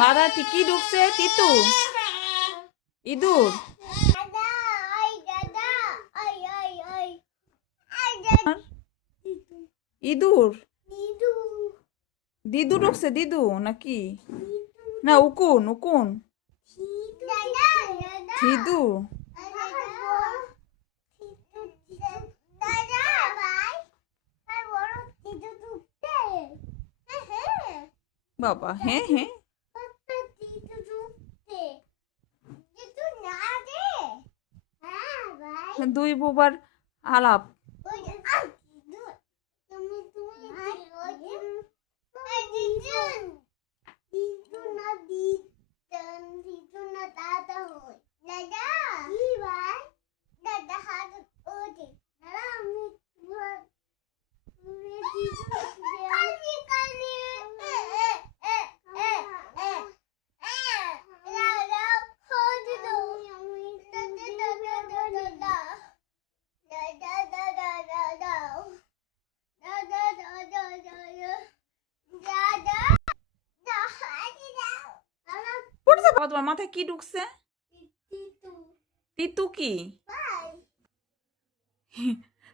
মাথা ঠিকই ঢুকছে তিতু ইঁদুর ইঁদুর দিদু ঢুকছে দিদু নাকি না উকুন উকুন দিদু বাবা হ্যাঁ হ্যাঁ দুই বুবার আলাপ তোমার মাথায় কি ঢুকছে তিতু কি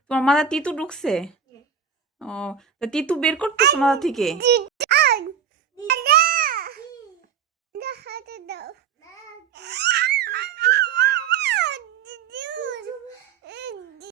তোমার মাথায় তিতু ঢুকছে ও তিতু বের করতেছো মাথা থেকে